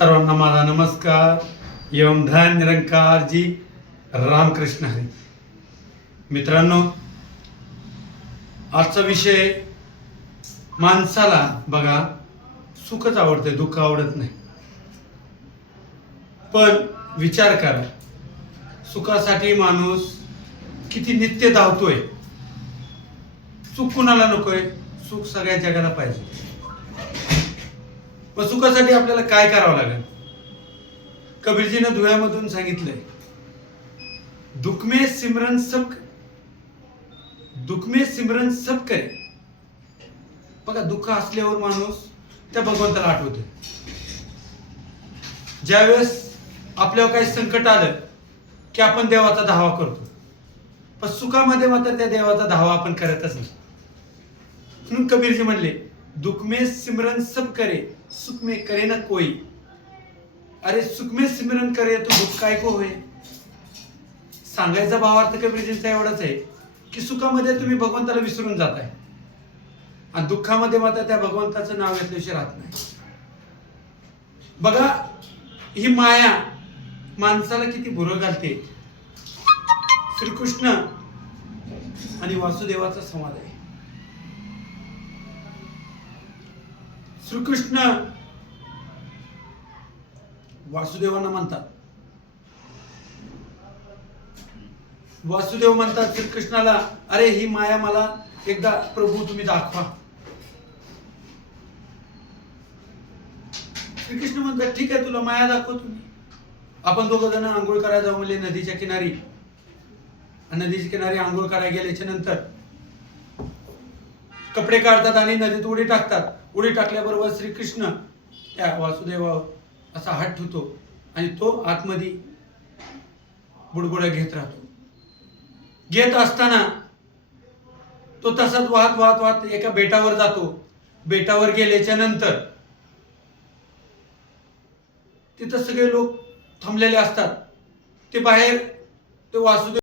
सर्वांना माझा नमस्कार एवं ध्यान निरंकार जी रामकृष्ण हरी. मित्रांनो, आजचा विषय माणसाला बघा सुखच आवडते, दुःख आवडत नाही. पण विचार करा, सुखासाठी माणूस किती नित्य धावतोय. सुख कुणाला नकोय? सुख सगळ्या जगाला पाहिजे. मग सुखासाठी आपल्याला काय करावं लागेल? कबीरजीनं धुळ्यामधून सांगितलंय, दुख में सिमरन सब करे. बघा, दुःख असल्यावर माणूस त्या भगवंताला आठवतो. ज्यावेळेस आपल्यावर काही संकट आलं की आपण देवाचा धावा करतो, पण सुखामध्ये मात्र त्या देवाचा धावा आपण करतच नाही. म्हणून कबीरजी म्हणले, दुख में सिमरन सब करे, सुख में करे ना कोई. अरे सुख में सिमरन करे तो दुःख काय को होय. सांगायचा भावार्थ कबीरजींचा एवढाच आहे की सुखामध्ये तुम्ही भगवंताला विसरून जाताय आणि दुःखामध्ये मात्र त्या भगवंताचं नाव घेतल्याशिवाय राहत नाही. बघा, ही माया माणसाला किती भुरळ घालते. श्रीकृष्ण आणि वासुदेवाचा संवाद आहे. श्रीकृष्ण वासुदेवांना म्हणतात, वासुदेव म्हणतात श्रीकृष्णाला, अरे ही माया मला एकदा प्रभू तुम्ही दाखवा. श्रीकृष्ण म्हणतात, ठीक आहे, तुला माया दाखव तुम्ही. आपण दोघं जण आंघोळ करायला जाऊ म्हणले नदीच्या किनारी. नदीच्या किनारी आंघोळ करायला गेल्याच्या नंतर कपडे काढतात आणि नदीत उडी टाकतात. उडी टाकल्याबरोबर श्रीकृष्ण त्या वासुदेवावर असा हात ठेवतो आणि तो आतमध्ये बुडबुड्या घेत राहतो. घेत असताना तो तसाच वाहत वाहत वाहत एका बेटावर जातो. बेटावर गेल्याच्या नंतर तिथं सगळे लोक थांबलेले असतात. ते बाहेर ते वासुदेव